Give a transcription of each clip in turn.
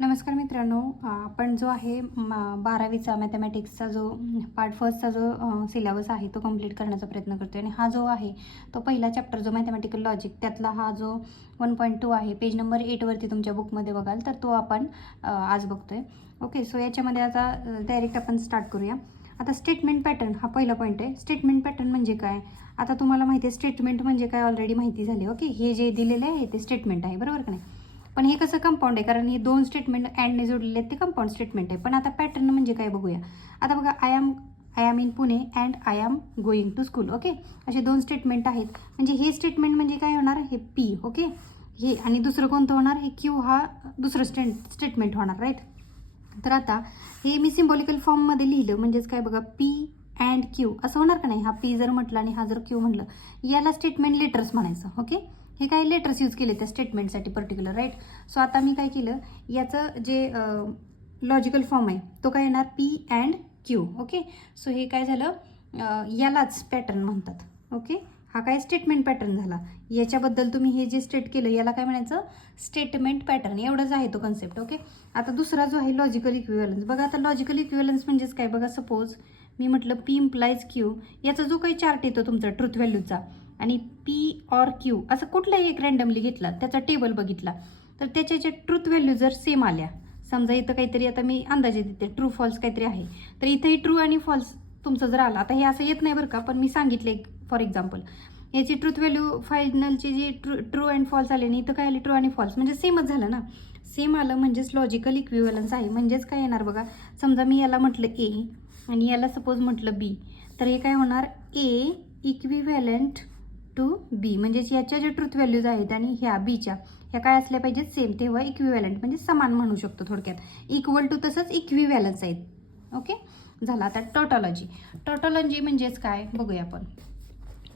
नमस्कार मित्रांनो, आपण जो आहे 12वीचा मॅथमॅटिक्सचा जो पार्ट फर्स्टचा जो सिलेबस आहे तो कंप्लीट करण्याचा प्रयत्न करतो आणि हा जो आहे तो पहिला चॅप्टर जो मॅथमॅटिकल लॉजिक त्यातला हा जो 1.2 आहे, पेज नंबर 8वरती तुमच्या बुकमध्ये बघाल तर तो आपण आज बघतोय. ओके, सो याच्यामध्ये आता डायरेक्ट आपण स्टार्ट करूया. आता स्टेटमेंट पॅटर्न हा पहिला पॉईंट आहे. स्टेटमेंट पॅटर्न म्हणजे काय, आता तुम्हाला माहिती आहे स्टेटमेंट म्हणजे काय ऑलरेडी माहिती झाली. ओके, हे जे दिलेले आहे ते स्टेटमेंट आहे, बरोबर का नाही. पण हे कसं कंपाऊंड आहे, कारण हे दोन स्टेटमेंट अँडने जोडलेले आहेत, ते कंपाऊंड स्टेटमेंट आहे. पण आता पॅटर्न म्हणजे काय बघूया. आता बघा, I am in Pune and I am going to school. Okay, असे दोन स्टेटमेंट आहेत. म्हणजे हे स्टेटमेंट म्हणजे काय होणार, हे पी. ओके, हे आणि दुसरं कोणतं होणार, हे क्यू हा दुसरं स्टेटमेंट होणार, राईट. तर आता हे मी सिम्बॉलिकल फॉर्ममध्ये लिहिलं म्हणजेच काय बघा, पी अँड क्यू असं होणार का नाही. हा पी जर म्हटलं आणि हा जर क्यू म्हटलं, याला स्टेटमेंट लेटर्स म्हणायचं. ओके, हे काही लेटर्स यूज केले त्या स्टेटमेंटसाठी पर्टिक्युलर, राईट. सो आता मी काय केलं, याचं जे लॉजिकल फॉर्म आहे तो काय येणार, P and Q. Okay, so हे काय झालं, यालाच पॅटर्न म्हणतात. ओके, हा काय स्टेटमेंट पॅटर्न झाला. याच्याबद्दल तुम्ही हे जे स्टेट केलं याला काय म्हणायचं, स्टेटमेंट पॅटर्न. एवढंच आहे तो कन्सेप्ट. ओके, आता दुसरा जो आहे लॉजिकल इक्विव्हॅलन्स. बघा, आता लॉजिकल इक्विव्हॅलन्स म्हणजेच काय बघा, सपोज मी म्हटलं पी इम्प्लाइज क्यू, याचा जो काही चार्ट येतो तुमचा ट्रुथ व्हॅल्यूचा आणि पी ऑर क्यू असं कुठलाही एक रँडमली घेतला, त्याचा टेबल बघितला तर त्याच्या ट्रुथ व्हॅल्यू जर सेम आल्या, समजा इथं काहीतरी, आता मी अंदाजे देते ट्रू फॉल्स काहीतरी आहे, तर इथेही ट्रू आणि फॉल्स तुमचं जर आला, आता हे असं येत नाही बरं का, पण मी सांगितले फॉर एक्झाम्पल, याची ट्रुथ व्हॅल्यू फायनलची जी ट्रू अँड फॉल्स आले आणि इथं काय आले, ट्रू आणि फॉल्स, म्हणजे सेमच झालं ना. सेम आलं म्हणजेच लॉजिकल इक्विव्हॅलन्स आहे. म्हणजेच काय येणार बघा, समजा मी याला म्हटलं ए आणि याला सपोज म्हटलं बी, तर हे काय होणार, ए इक्विव्हॅलंट टू बी, म्हणजेच याच्या ज्या ट्रुथ व्हॅल्यूज आहेत आणि ह्या बीच्या ह्या काय असल्या पाहिजेत, सेम. तेव्हा इक्विव्हॅलंट म्हणजे समान म्हणू शकतो थोडक्यात. इक्वल टू तसंच इक्विव्हॅलन्स आहेत. ओके, झालं. आता टोटॉलॉजी. टोटॉलॉजी म्हणजेच काय बघूया आपण.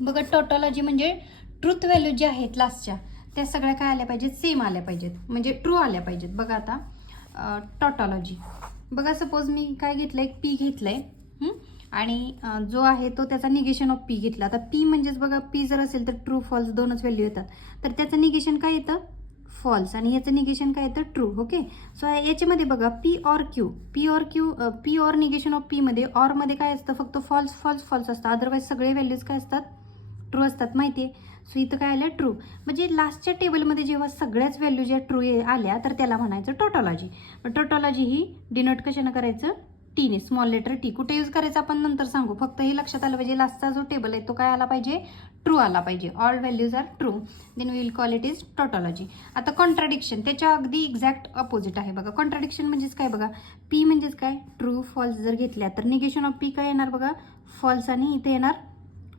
बघा, टोटॉलॉजी म्हणजे ट्रुथ व्हॅल्यू ज्या आहेत लास्टच्या त्या सगळ्या काय आल्या पाहिजेत, सेम आल्या पाहिजेत, म्हणजे ट्रू आल्या पाहिजेत. बघा आता टोटॉलॉजी, बघा सपोज मी काय घेतलंय, पी घेतलंय आणि जो आहे तो त्याचा निगेशन ऑफ पी घेतला. आता पी म्हणजेच बघा, पी जर असेल तर ट्रू फॉल्स दोनच व्हॅल्यू येतात, तर त्याचं निगेशन काय येतं, फॉल्स, आणि याचं निगेशन काय येतं, ट्रू. ओके, सो याच्यामध्ये बघा, P or Q, P or negation of P मध्ये, ऑर मध्ये काय असतं, फक्त फॉल्स फॉल्स फॉल्स असतं, अदरवाईज सगळे व्हॅल्यूज काय असतात, ट्रू असतात, माहितीये. सो इथं काय आलं, ट्रू. म्हणजे लास्टच्या टेबलमध्ये जेव्हा सगळ्याच व्हॅल्यू ज्या ट्रू आल्या तर त्याला म्हणायचं टोटॉलॉजी. टोटॉलॉजी ही डिनोट कशानं करायचं, टीने, स्मॉल लेटर टी. कुठे यूज करायचं आपण नंतर सांगू, फक्त हे लक्षात आलं पाहिजे, लास्टचा जो टेबल आहे तो काय आला पाहिजे, ट्रू आला पाहिजे. All values are true, then we will call it is tautology. आता कॉन्ट्राडिक्शन त्याच्या अगदी एक्झॅक्ट अपोजिट आहे. बघा, कॉन्ट्राडिक्शन म्हणजेच काय बघा, पी म्हणजेच काय, ट्रू फॉल्स जर घेतल्या तर निगेशन ऑफ पी काय येणार बघा, फॉल्स, आणि इथे येणार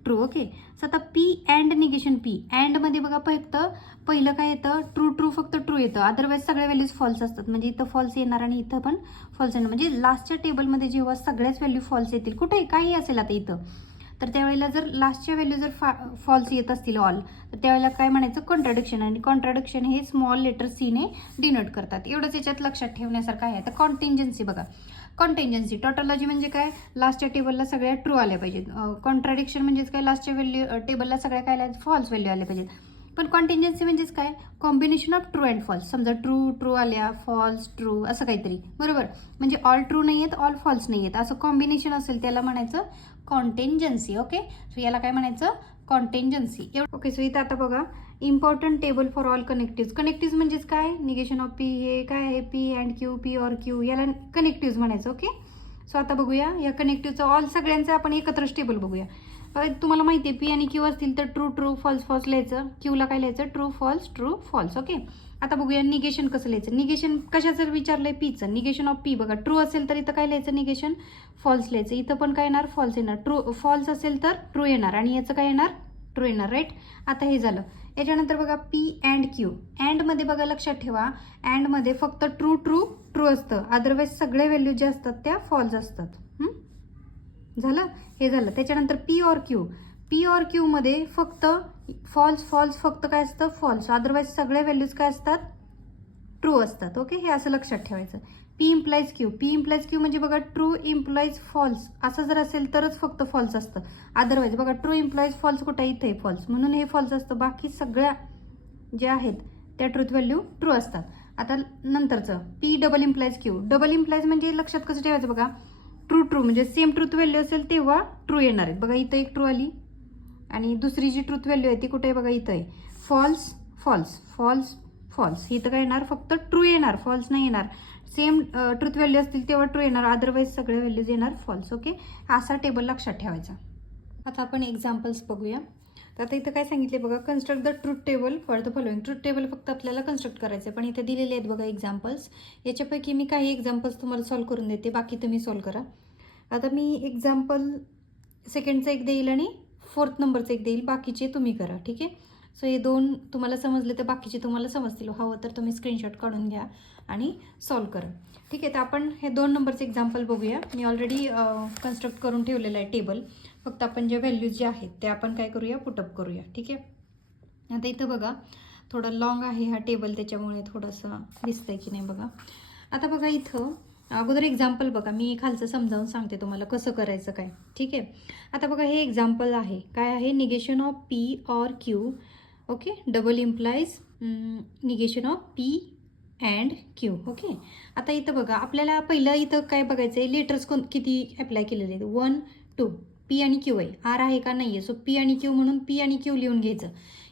ट्रू. ओके, सो आता P and negation P, and मध्ये बघा फक्त पहिलं काय येतं, ट्रू ट्रू, फक्त ट्रू येतं, अदरवाईज सगळे व्हॅल्यूज फॉल्स असतात. म्हणजे इथं फॉल्स येणार आणि इथं पण फॉल्स येणार. म्हणजे लास्टच्या टेबलमध्ये जेव्हा सगळ्याच व्हॅल्यू फॉल्स येतील, कुठेही काही असेल आता इथं, तर त्यावेळेला जर लास्टच्या व्हॅल्यू जर फॉल्स येत असतील ऑल, तर त्यावेळेला काय म्हणायचं, कॉन्ट्राडिक्शन. आणि कॉन्ट्राडिक्शन हे स्मॉल लेटर सी ने डिनोट करतात. एवढंच याच्यात लक्षात ठेवण्यासारखं आहे. आता कॉन्टिंजन्सी बघा, कॉन्टिंजन्सी. टोटॉलॉजी म्हणजे काय, लास्टच्या टेबलला सगळ्या ट्रू आल्या पाहिजेत. कॉन्ट्राडिक्शन म्हणजेच काय, लास्टच्या व्हॅल्यू टेबलला सगळ्या काय आल्या, फॉल्स व्हॅल्यू आल्या पाहिजेत. पण कॉन्टिंजन्सी म्हणजेच काय, combination of true and false. समजा ट्रू ट्रू आल्या, फॉल्स ट्रू, असं काहीतरी, बरोबर. म्हणजे ऑल ट्रू नाही आहेत, ऑल फॉल्स नाही आहेत, असं कॉम्बिनेशन असेल त्याला म्हणायचं कॉन्टिंजन्सी. ओके, सो याला काय म्हणायचं, कॉन्टिंजन्सी. ओके, सो इथं आता बघा, important table for all connective. Connective म्हणजेच काय, निगेशन ऑफ पी, हे काय आहे, P and Q, P or Q, याला कनेक्टिव्ह म्हणायचं. ओके, सो आता बघूया या कनेक्टिव्हचं ऑल सगळ्यांचं आपण एकत्रच टेबल बघूया. तुम्हाला माहिती आहे पी आणि क्यू असतील तर ट्रू ट्रू, फॉल्स फॉल्स लिहायचं, क्यूला काय लिहायचं, ट्रू फॉल्स. ओके, आता बघूया निगेशन कसं लिहायचं. निगेशन कशाचं विचारलंय, पीचं. निगेशन ऑफ पी बघा, ट्रू असेल तर इथं काय लिहायचं, निगेशन फॉल्स लिहायचं. इथं पण काय येणार, फॉल्स येणार. ट्रू फॉल्स असेल तर ट्रू येणार आणि याचं काय येणार, ट्रू येणार, राईट. आता हे झालं. याच्यानंतर बघा, पी अँड क्यू. अँड मध्ये बघा, लक्षात ठेवा, अँड मध्ये फक्त ट्रू ट्रू ट्रू असतं, अदरवाईज सगळे व्हॅल्यू ज्या असतात त्या फॉल्स असतात. झालं, हे झालं. त्याच्यानंतर P or Q. P or Q मध्ये फक्त फॉल्स फॉल्स, फक्त काय असतं, फॉल्स, अदरवाईज सगळे व्हॅल्यूज काय असतात, ट्रू असतात. ओके, हे असं लक्षात ठेवायचं. P implies Q. P implies Q म्हणजे बघा, ट्रू इम्प्लाइज फॉल्स असं जर असेल तरच फक्त फॉल्स असतं, अदरवाईज बघा, ट्रू इम्प्लाइज फॉल्स कुठे, इथे फॉल्स, म्हणून हे फॉल्स असतं. बाकी सगळ्या ज्या आहेत त्या ट्रूथ व्हॅल्यू ट्रू असतात. आता नंतरचं P double implies Q. Double implies म्हणजे लक्षात कसं ठेवायचं बघा, ट्रू ट्रू म्हणजे सेम ट्रूथ व्हॅल्यू असेल तेव्हा ट्रू येणार आहेत. बघा इथं एक ट्रू आली आणि दुसरी जी ट्रूथ व्हॅल्यू आहे ती कुठे आहे बघा, इथं आहे. False false false false. इथं काय येणार, फक्त ट्रू येणार, फॉल्स नाही येणार. सेम ट्रूथ व्हॅल्यू असतील तेव्हा ट्रू येणार, अदरवाईज सगळे व्हॅल्यूज येणार फॉल्स. ओके, असा टेबल लक्षात ठेवायचा. आता आपण एक्झाम्पल्स बघूया. तर आता इथं काय सांगितले बघा, construct the truth table for the following. Truth table फक्त आपल्याला कन्स्ट्रक्ट करायचं आहे, पण इथे दिलेले आहेत बघा एक्झाम्पल्स. याच्यापैकी मी काही एक्झाम्पल्स तुम्हाला सॉल्व्ह करून देते, बाकी तुम्ही सॉल्व्ह करा. आता मी एक्झाम्पल सेकंडचं एक देईल आणि फोर्थ नंबरचं एक देईल, बाकीचे तुम्ही करा. ठीक आहे. सो हे दोन तुम्हाला समजले तर बाकीचे तुम्हाला समजतील. हवं तर तुम्ही स्क्रीनशॉट काढून घ्या आणि सॉल्व्ह करा. ठीक आहे. तर आपण हे 2 नंबरचे एक्झाम्पल बघूया. मी ऑलरेडी कन्स्ट्रक्ट करून ठेवलेलं आहे टेबल. फक्त आपण जे व्हॅल्यूज जे आहेत ते आपण काय करूया, पुटअप करूया. ठीक आहे. आता इथं बघा थोडं लॉंग आहे हा टेबल, त्याच्यामुळे थोडंसं दिसतंय की नाही बघा. आता बघा इथं अगोदर एक्झाम्पल बघा, मी खालचं समजावून सांगते तुम्हाला कसं करायचं काय. ठीक आहे. आता बघा हे एक्झाम्पल आहे, काय आहे, negation of P or Q. Okay, double implies negation of P and Q. Okay. आता इथं बघा आपल्याला पहिलं इथं काय बघायचं आहे, लेटर्स किती अप्लाय केलेले आहेत, 1 2. पी आणि क्यू आहे, आर आहे का नाही आहे. सो पी आणि क्यू म्हणून पी आणि क्यू लिहून घ्यायचं.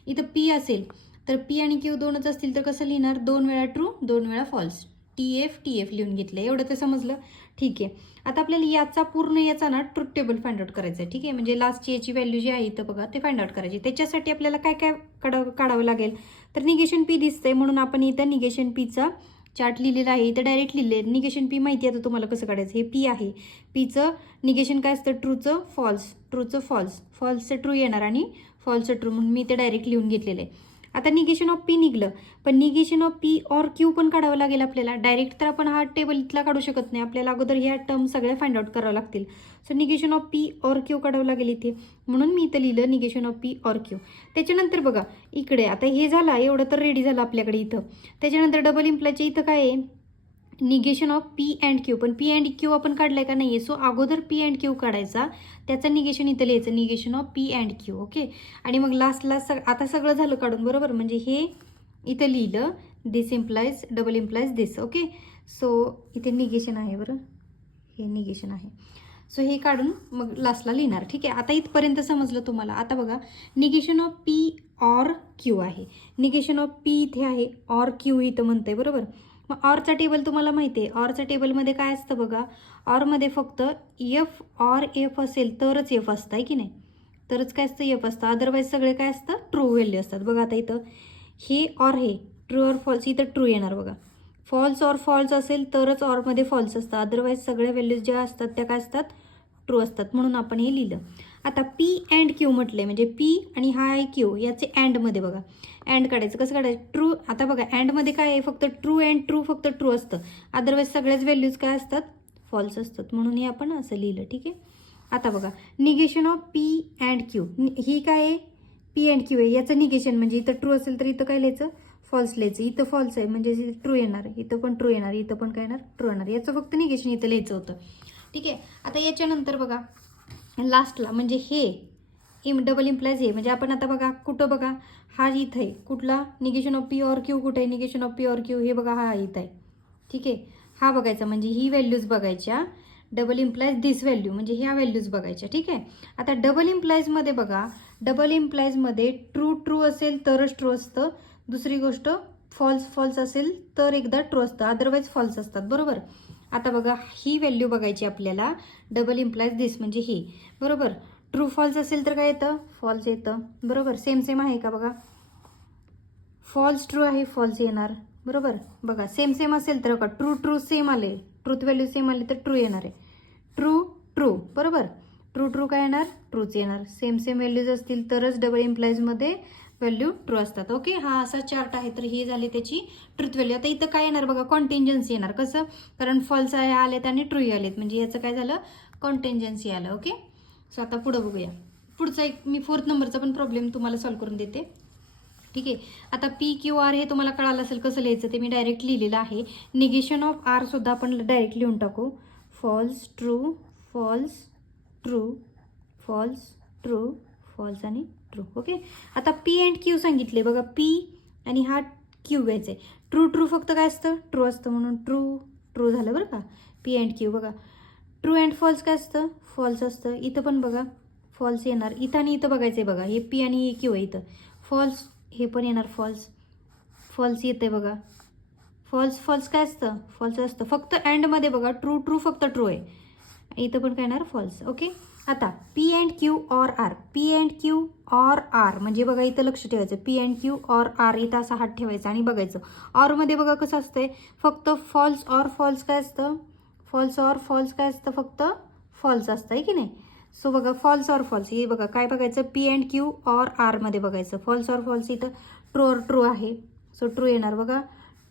इथं पी असेल तर पी आणि क्यू दोनच असतील तर कसं लिहिणार, 2 वेळा ट्रू 2 वेळा फॉल्स. टी एफ लिहून घेतलं. एवढं तर समजलं. ठीक आहे. आता आपल्याला याचा पूर्ण याचा ना ट्रूथ टेबल फाइंड आउट करायचं आहे. ठीक आहे. म्हणजे लास्टची याची व्हॅल्यू जी आहे इथं बघा ते फाइंड आउट करायची. त्याच्यासाठी आपल्याला काय काय काढावं लागेल, तर निगेशन पी दिसतंय म्हणून आपण इथं निगेशन पीचा चार्ट लिहिलेला आहे. इथं डायरेक्ट लिहिले. निगेशन पी माहिती आहे आता तुम्हाला कसं काढायचं. हे पी आहे, पीचं निगेशन काय असतं, ट्रूचं फॉल्स, ट्रूचं फॉल्स, फॉल्सचं ट्रू येणार आणि फॉल्सचं ट्रू, म्हणून मी ते डायरेक्ट लिहून घेतलेलं आहे. आता निगेशन ऑफ पी निघलं, पण negation of P or Q पण काढावं लागेल आपल्याला. डायरेक्ट तर आपण हा टेबल इथला काढू शकत नाही, आपल्याला अगोदर ह्या टर्म सगळ्या फाइंड आउट करावं लागतील. So negation of P or Q काढावं लागेल इथे, म्हणून मी इथं लिहिलं negation of P or Q. त्याच्यानंतर बघा इकडे आता हे झालं, एवढं तर रेडी झालं आपल्याकडे इथं. त्याच्यानंतर डबल इम्प्लायच्या इथं काय आहे, negation of P and Q. पण पी अँड क्यू आपण काढलाय का नाही आहे. सो अगोदर पी अँड क्यू काढायचा, त्याचं निगेशन इथं लिहायचं, negation of P and Q. Okay. आणि मग लास्टला आता सगळं झालं काढून, बरोबर. म्हणजे हे इथं लिहिलं, दिस इम्प्लाइज डबल इम्प्लाइज दिस. ओके. सो इथे निगेशन आहे, बरं, हे निगेशन आहे. सो हे काढून मग लास्टला लिहिणार. ठीक आहे. आता इथपर्यंत समजलं तुम्हाला. आता बघा negation of P or Q आहे, निगेशन ऑफ पी इथे आहे, ऑर क्यू इथं म्हणतंय, बरोबर. मग ऑरचा टेबल तुम्हाला माहिती आहे. ऑरच्या टेबलमध्ये काय असतं बघा, ऑरमध्ये फक्त एफ ऑर एफ असेल तरच एफ असतं, आहे की नाही, तरच काय असतं, एफ असतं. अदरवाईज सगळे काय असतं, ट्रू व्हॅल्यू असतात. बघा आता इथं हे ऑर हे ट्रू ऑर फॉल्स, इथं ट्रू येणार बघा. फॉल्स ऑर फॉल्स असेल तरच ऑरमध्ये फॉल्स असतं, अदरवाईज सगळ्या व्हॅल्यूज ज्या असतात त्या काय असतात, ट्रू असतात, म्हणून आपण हे लिहिलं. आता पी अँड क्यू म्हटले म्हणजे पी आणि हा आहे क्यू, याचे अँडमध्ये बघा अँड काढायचं. कसं काढायचं, ट्रू. आता बघा अँडमध्ये काय आहे, फक्त ट्रू अँड ट्रू फक्त ट्रू असतं, अदरवाईज सगळ्याच व्हॅल्यूज काय असतात, फॉल्स असतात, म्हणून हे आपण असं लिहिलं. ठीक आहे. आता बघा negation of P and Q, ही काय आहे, पी अँड क्यू आहे, याचं निगेशन म्हणजे इथं ट्रू असेल तर इथं काय लिहायचं, फॉल्स लिहायचं. इथं फॉल्स आहे म्हणजे ट्रू येणार, इथं पण ट्रू येणार, इथं पण काय येणार, ट्रू येणार. याचं फक्त निगेशन इथं लिहायचं होतं. ठीक आहे. आता याच्यानंतर बघा लास्टला म्हणजे हे डबल इम्प्लाइज हे म्हणजे आपण आता बघा कुठं बघा, हा इथं आहे कुठला, negation of P or Q कुठे आहे, negation of P or Q हे बघा हा इथं आहे. ठीक आहे. हा बघायचा म्हणजे ही व्हॅल्यूज बघायच्या, डबल इम्प्लाइज दिस व्हॅल्यू म्हणजे ह्या व्हॅल्यूज बघायच्या. ठीक आहे. आता डबल इम्प्लाइजमध्ये बघा, डबल इम्प्लाइजमध्ये ट्रू ट्रू असेल तरच ट्रू असतं, दुसरी गोष्ट फॉल्स फॉल्स असेल तर एकदा ट्रू असतं, अदरवाईज फॉल्स असतात, बरोबर. आता बघा ही व्हॅल्यू बघायची आपल्याला, डबल इम्प्लाइज दिस म्हणजे ही, बरोबर. ट्रू फॉल्स असेल तर काय येतं, फॉल्स येतं, बरोबर. सेम सेम आहे का बघा, फॉल्स ट्रू आहे, फॉल्स येणार, बरोबर. बघा सेम सेम असेल तर बघा ट्रू ट्रू सेम आले, ट्रूथ व्हॅल्यू सेम आली तर ट्रू येणार आहे, ट्रू ट्रू, बरोबर. ट्रू ट्रू काय येणार, ट्रूच येणार. सेम सेम व्हॅल्यूज असतील तरच डबल इम्प्लाइजमध्ये व्हॅल्यू ट्रू असतात. ओके. हा असा चार्ट आहे. तर हे झाले त्याची ट्रूथ व्हॅल्यू. आता इथं काय येणार बघा, कॉन्टिंजन्सी येणार. कसं, कारण फॉल्स आहे आलेत आणि ट्रू आलेत म्हणजे याचं काय झालं, कॉन्टिंजन्सी आलं. ओके. सो आता पुढं बघूया. पुढचा एक मी 4th नंबरचा पण प्रॉब्लेम तुम्हाला सॉल्व्ह करून देते. ठीक आहे. आता पी क्यू आर हे तुम्हाला कळालं असेल कसं लिहायचं ते, मी डायरेक्ट लिहिलेलं आहे. निगेशन ऑफ आर सुद्धा आपण डायरेक्ट लिहून टाकू, false true false true false true फॉल्स आणि ट्रू. ओके. आता पी अँड क्यू सांगितले बघा, पी आणि हा क्यू घ्यायचं आहे. ट्रू ट्रू फक्त काय असतं, ट्रू असतं म्हणून ट्रू ट्रू झालं बरं का. पी अँड क्यू बघा. ट्रू अँड फॉल्स काय असतं, फॉल्स असतं. इथं पण बघा फॉल्स येणार, इथं आणि इथं बघायचं आहे बघा. हे पी आणि हे क्यू आहे इथं, फॉल्स हे पण येणार फॉल्स. फॉल्स येतं आहे बघा. फॉल्स फॉल्स काय असतं, फॉल्स असतं. फक्त अँडमध्ये बघा ट्रू ट्रू फक्त ट्रू आहे. इथं पण काय येणार फॉल्स. ओके. आता P and Q or R, P and Q or R म्हणजे बघा इथं लक्ष ठेवायचं. P and Q or R इथं असा हात ठेवायचा आणि बघायचं. ऑरमध्ये बघा कसं असतंय, फक्त फॉल्स ऑर फॉल्स काय असतं, फॉल्स ऑर फॉल्स काय असतं, फक्त फॉल्स असतं आहे की नाही. सो बघा फॉल्स ऑर फॉल्स हे बघा काय बघायचं, पी अँड क्यू ऑर आरमध्ये बघायचं. फॉल्स ऑर फॉल्स इथं ट्रू ऑर ट्रू आहे, सो ट्रू येणार बघा.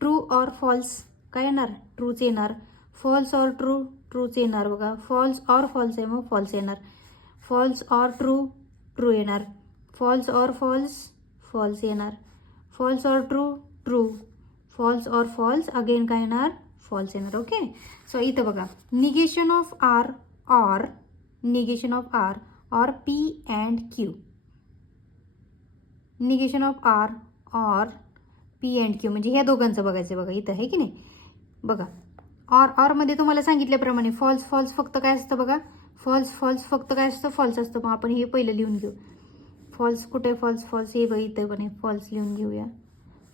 ट्रू ऑर फॉल्स काय येणार, ट्रूच येणार. फॉल्स ऑर ट्रू ट्रूच येणार बघा. फॉल्स ऑर फॉल्स आहे मग फॉल्स येणार. फॉल्स ऑर ट्रू ट्रू येणार. फॉल्स ऑर फॉल्स फॉल्स येणार. False or true true. False or false again काय येणार, फॉल्स येणार. ओके. सो इथं बघा negation of R or, negation of R or P and Q. Negation of R or P and Q म्हणजे ह्या दोघांचं बघायचं बघा इथं आहे की नाही. बघा ऑर ऑरमध्ये तुम्हाला सांगितल्याप्रमाणे फॉल्स फॉल्स फक्त काय असतं बघा, फॉल्स फॉल्स फक्त काय असतं, फॉल्स असतं. मग आपण हे पहिलं लिहून घेऊ. फॉल्स कुठे, फॉल्स फॉल्स हे बघा इथं पण आहे, फॉल्स लिहून घेऊया.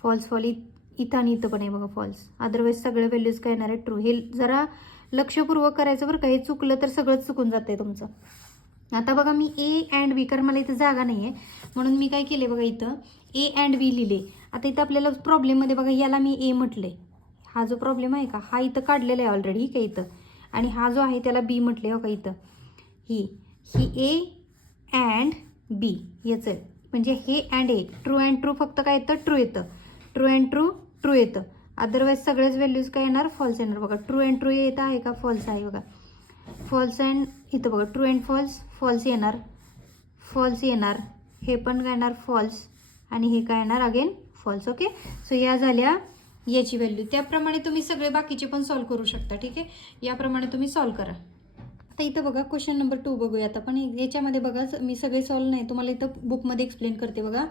फॉल्स फॉल इथं आणि इथं पण आहे बघा फॉल्स. अदरवाईज सगळे व्हॅल्यूज काय येणार आहे, ट्रू. हे जरा लक्षपूर्वक करायचं बरं का, हे चुकलं तर सगळंच चुकून जाते तुमचं. आता बघा मी ए अँड बी, कारण मला इथं जागा नाही आहे म्हणून मी काय केले बघा इथं ए अँड बी लिहिले. आता इथं आपल्याला प्रॉब्लेममध्ये बघा याला मी ए म्हटले. हा जो प्रॉब्लेम आहे का हा इथं काढलेला आहे ऑलरेडी का इथं, आणि हा जो आहे त्याला बी म्हटले हो का इथं. ही ए अँड बी याचं म्हणजे हे and A. True and true फक्त काय येतं, ट्रू येतं. ट्रू अँड ट्रू ट्रू येतं. अदरवाईज सगळेच व्हॅल्यूज काय येणार, फॉल्स येणार बघा. ट्रू अँड ट्रू येत आहे का, फॉल्स आहे बघा. फॉल्स अँड इथं बघा ट्रू अँड फॉल्स, फॉल्स येणार. फॉल्स येणार. हे पण काय येणार फॉल्स आणि हे काय येणार अगेन फॉल्स. ओके. सो या झाल्या याची व्हॅल्यू. त्याप्रमाणे तुम्ही सगळे बाकीचे पण सॉल्व्ह करू शकता. ठीक आहे, याप्रमाणे तुम्ही सॉल्व्ह करा. आता इथं बघा क्वेश्चन नंबर 2 बघूयात आपण. याच्यामध्ये बघा मी सगळे सॉल्व्ह नाही, तुम्हाला इथं बुकमध्ये एक्सप्लेन करते बघा.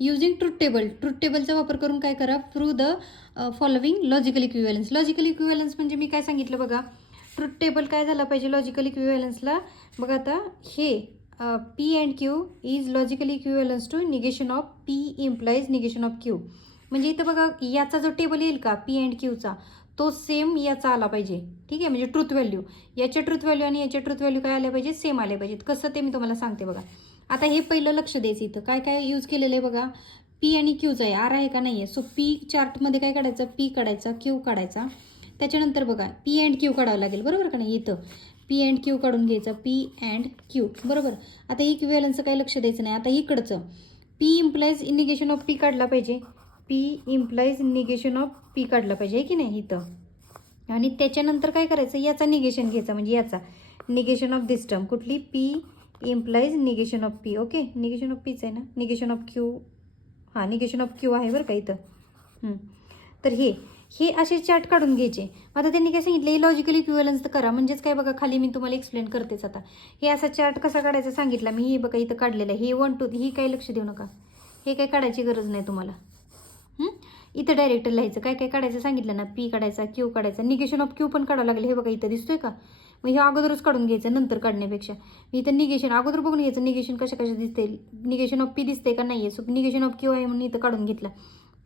युजिंग ट्रूथ टेबल, ट्रूथ टेबलचा वापर करून काय करा, prove the following logical equivalence. Logical equivalence म्हणजे मी काय सांगितलं बघा, ट्रूथ टेबल काय झाला पाहिजे लॉजिकल इक्विव्हॅलन्सला. बघा आता हे P and Q is logically equivalence to negation of P implies negation of Q. म्हणजे इथं बघा याचा जो टेबल येईल का पी अँड क्यूचा, तो सेम याचा आला पाहिजे. ठीक आहे, म्हणजे ट्रूथ व्हॅल्यू, याच्या ट्रूथ व्हॅल्यू आणि याच्या ट्रूथ व्हॅल्यू काय आल्या पाहिजे, सेम आले पाहिजेत. कसं ते मी तुम्हाला सांगते बघा. आता हे पहिलं लक्ष द्यायचं, इथं काय काय यूज केलेलं आहे बघा. पी आणि क्यूचा आहे, आर आहे का नाही आहे. सो पी चार्टमध्ये काय काढायचं, पी काढायचा, क्यू काढायचा. त्याच्यानंतर बघा पी अँड क्यू काढावं लागेल बरोबर का नाही. इथं पी अँड क्यू काढून घ्यायचं, पी अँड क्यू बरोबर. आता इक्विव्हॅलन्सचं काही लक्ष द्यायचं नाही. आता इकडचं P implies negation of P काढला पाहिजे. P implies negation of P काढला पाहिजे की नाही इथं. आणि त्याच्यानंतर काय करायचं, याचा निगेशन घ्यायचा, म्हणजे याचा निगेशन ऑफ दिस टर्म कुठली, P implies negation of P. Okay, negation of पीच आहे ना, निगेशन ऑफ क्यू. हां, निगेशन ऑफ क्यू आहे बरं का इथं. तर हे असे चार्ट काढून घ्यायचे. आता त्यांनी काय सांगितलं, हे लॉजिकल इक्विव्हॅलन्स करा. म्हणजेच काय बघा, खाली मी तुम्हाला एक्सप्लेन करतेच. आता हे असा चार्ट कसा काढायचा सांगितला मी, हे बघा इथं काढलेलं आहे. हे 1 2 ही काही लक्ष देऊ नका, हे काही काढायची गरज नाही तुम्हाला. इथं डायरेक्ट लिहायचं, काय काय काढायचं सांगितलं ना, पी काढायचा, क्यू काढायचा, निगेशन ऑफ क्यू पण काढावं लागेल. हे बघा इथं दिसतोय का, मग हे अगोदरच काढून घ्यायचं नंतर काढण्यापेक्षा. इथं निगेशन अगोदर बघून घ्यायचं, निगेशन कशा दिसते, निगेशन ऑफ पी दिसते का नाही आहे. सो निगेशन ऑफ क्यू आहे म्हणून इथं काढून घेतला.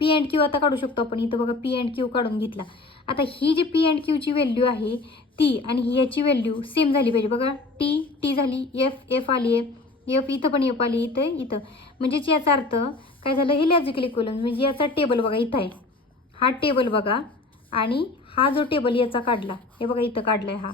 पी अँड क्यू आता काढू शकतो आपण. इथं बघा पी अँड क्यू काढून घेतला. आता ही जी पी अँड क्यूची व्हॅल्यू आहे ती आणि ही याची व्हॅल्यू सेम झाली पाहिजे. बघा टी झाली, एफ आली आहे, एफ इथं पण एफ आली, इथं म्हणजेच याचा अर्थ काय झालं, हे लॉजिकल इक्विव्हॅलन्स. म्हणजे याचा टेबल बघा इथं आहे, हा टेबल बघा, आणि हा जो टेबल याचा काढला, हे बघा इथं काढलाय, हा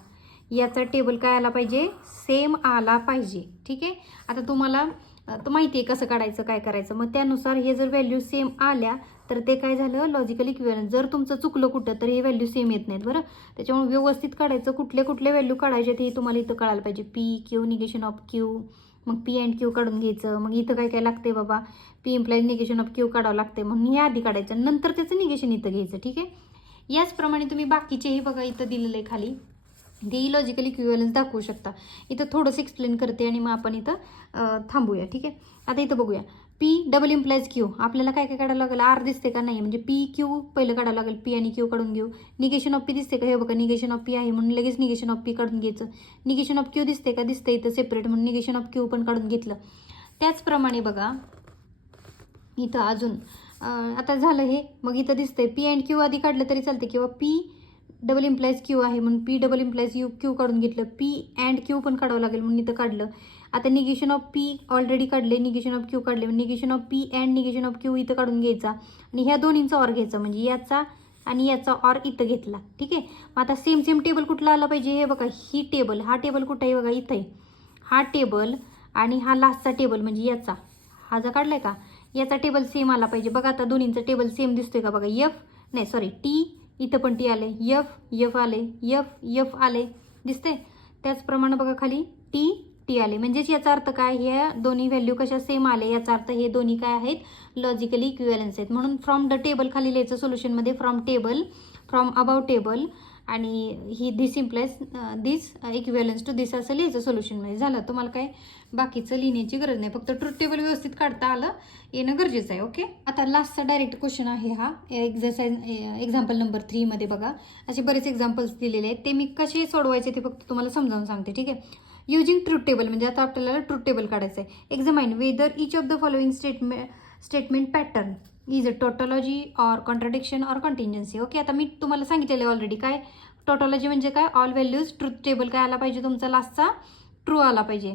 याचा टेबल काय आला पाहिजे, सेम आला पाहिजे. ठीक आहे, आता तुम्हाला तर माहिती आहे कसं काढायचं, काय करायचं. मग त्यानुसार हे जर व्हॅल्यू सेम आल्या तर ते काय झालं, लॉजिकल इक्विव्हॅलन्स. जर तुमचं चुकलं कुठं तर हे व्हॅल्यू सेम येत नाहीत बरं. त्याच्यामुळे व्यवस्थित काढायचं, कुठले कुठले व्हॅल्यू काढायचे ते तुम्हाला इथं कळायला पाहिजे. P Q negation of Q, मग पी अँड क्यू काढून घ्यायचं. मग इथं काय काय लागते बाबा, P implies negation of Q काढावं लागते म्हणून हे आधी काढायचं, नंतर त्याचं निगेशन इथं घ्यायचं. ठीक आहे, याचप्रमाणे तुम्ही बाकीचेही बघा इथं दिलेलं आहे खाली, ते लॉजिकल इक्विव्हॅलन्स दाखवू शकता. इथं थोडंसं एक्सप्लेन करते आणि मग आपण इथं थांबूया. ठीक आहे, आता इथं बघूया पी डबल इम्प्लाइज क्यू, आपल्याला काय काय काढावं लागेल, आर दिसते का नाही, म्हणजे पी क्यू पहिलं काढावं लागेल, पी आणि क्यू काढून घेऊ. निगेशन ऑफ पी दिसते का, हे बघा निगेशन ऑफ पी आहे म्हणून लगेच निगेशन ऑफ पी काढून घ्यायचं. निगेशन ऑफ क्यू दिसते का, दिसते इथं सेपरेट म्हणून निगेशन ऑफ क्यू पण काढून घेतलं. त्याचप्रमाणे बघा इथं अजून आता झालं हे, मग इथं दिसतंय पी अँड क्यू आधी काढलं तरी चालते, किंवा पी डबल इम्प्लाइज क्यू आहे म्हणून पी डबल इम्प्लाइज क्यू काढून घेतलं. पी अँड क्यू पण काढावं लागेल म्हणून इथं काढलं. आता निगेशन ऑफ पी ऑलरेडी काढले, निगेशन ऑफ क्यू काढले, negation of P and negation of Q इथं काढून घ्यायचा आणि ह्या दोन्हींचा ऑर घ्यायचा, म्हणजे याचा आणि याचा ऑर इथं घेतला. ठीक आहे. मग आता सेम टेबल कुठला आला पाहिजे, हे बघा ही टेबल, हा टेबल कुठं आहे बघा इथं आहे, हा टेबल आणि हा लास्टचा टेबल म्हणजे याचा, हा जो काढलाय का याचा टेबल सेम आला पाहिजे. बघा आता दोन्हींचा टेबल सेम दिसतोय का, बघा एफ नाही सॉरी टी, इथं पण टी आले, एफ आले, एफ आले दिसते. त्याचप्रमाणे बघा खाली टी आले, म्हणजेच याचा अर्थ काय, ह्या दोन्ही व्हॅल्यू कशा सेम आले, याचा अर्थ हे दोन्ही काय आहेत, लॉजिकली इक्विव्हॅलन्स आहेत. म्हणून फ्रॉम द टेबल खाली लिहायचं सोल्युशनमध्ये, फ्रॉम अबाव टेबल आणि ही दिस इम्प्लाइज दिस इक्विव्हॅलन्स टू दिस असं लिहायचं सोल्युशनमध्ये. झालं, तुम्हाला काय बाकीचं लिहिण्याची गरज नाही, फक्त ट्रुथ टेबल व्यवस्थित काढता आलं येणं गरजेचं आहे. ओके. आता लास्टचा डायरेक्ट क्वेश्चन आहे हा एक्झाम्पल नंबर 3 मध्ये बघा असे बरेच एक्झाम्पल्स दिलेले आहेत, ते मी कसे सोडवायचे ते फक्त तुम्हाला समजावून सांगते. ठीक आहे. युजिंग ट्रुथ टेबल म्हणजे आता आपल्याला ट्रुथ टेबल काढायचं आहे. Examine whether each of the following statement pattern is a tautology or contradiction or contingency. Okay. आता मी तुम्हाला सांगितलेलं ऑलरेडी काय टोटॉलॉजी म्हणजे काय, ऑल व्हॅल्यूज ट्रुथ टेबल काय आला पाहिजे तुमचा लास्टचा ट्रू आला पाहिजे.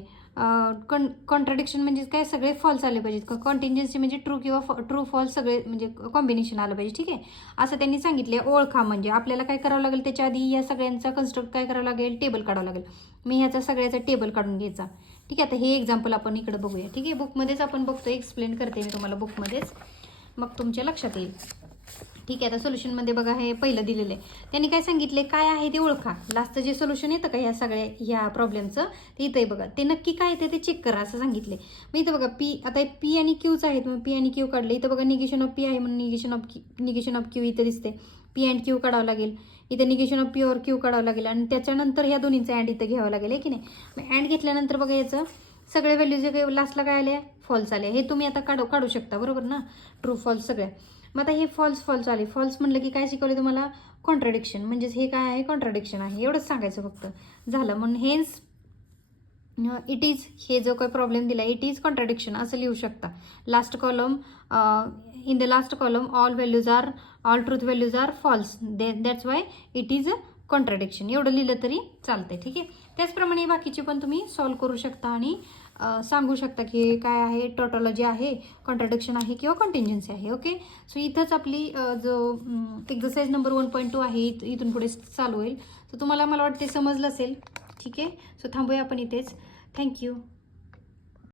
कॉन्ट्राडिक्शन म्हणजे काय, सगळे फॉल्स आले पाहिजेत. कंटिन्जन्सी म्हणजे ट्रू किंवा ट्रू फॉल्स सगळे म्हणजे कॉम्बिनेशन आलं पाहिजे. ठीक आहे. असं त्यांनी सांगितले. ओळखा म्हणजे आपल्याला काय करावं लागेल, त्याच्या आधी या सगळ्यांचा कन्स्ट्रक्ट काय करावं लागेल, टेबल काढावं लागेल. मी ह्याचा सगळ्याचा टेबल काढून घ्यायचा. ठीक आहे. आता हे एक्झाम्पल आपण इकडे बघूया. ठीक आहे. बुकमध्येच आपण बघतो, एक्सप्लेन करते मी तुम्हाला बुकमध्येच, मग तुमच्या लक्षात येईल. ठीक आहे. आता सोल्युशनमध्ये बघा हे पहिलं दिलेलं आहे, त्यांनी काय सांगितले, काय आहे ते ओळखा. लास्टचं जे सोल्युशन येतं का ह्या सगळ्या ह्या प्रॉब्लेमचं ते इथं आहे बघा, ते नक्की काय येतं ते चेक करा असं सांगितले. मग इथं बघा पी, आता पी आणि क्यूच आहेत, मग पी आणि क्यू काढले. इथं बघा निगेशन ऑफ पी आहे म्हणून निगेशन ऑफ क्यू इथं दिसते. पी अँड क्यू काढावं लागेल. इथं निगेशन ऑफ पी और क्यू काढावं लागेल आणि त्याच्यानंतर ह्या दोन्हीचं अँड इथं घ्यावं लागेल, आहे की नाही. मग अँड घेतल्यानंतर बघा याचं सगळे व्हॅल्यूज जे लास्टला काय आले, फॉल्स आले. हे तुम्ही आता काढू शकता, बरोबर ना, ट्रू फॉल्स सगळ्या. मग आता हे फॉल्स आले. फॉल्स म्हणलं की काय शिकवले तुम्हाला, कॉन्ट्राडिक्शन, म्हणजेच हे काय आहे, कॉन्ट्राडिक्शन आहे, एवढंच सांगायचं फक्त झालं. म्हणून हेच इट इज, हे जो काही प्रॉब्लेम दिला इट इज कॉन्ट्राडिक्शन असं लिहू शकता. Last column, in the last column all truth values are false, that's why it is a contradiction, एवढं लिहिलं तरी चालतंय. ठीक आहे. त्याचप्रमाणे बाकीचे पण तुम्ही सॉल्व्ह करू शकता आणि सांगू शकता की काय आहे, टोटॉलॉजी आहे, कॉन्ट्राडिक्शन आहे किंवा कंटिन्जन्सी आहे. ओके. सो इथंच आपली जो एक्सरसाइज नंबर 1.2 आहे इथून पुढे चालू होईल. तर तुम्हाला मला वाटते समजलं असेल. ठीक आहे. सो थांबूया आपण इथेच. थँक्यू.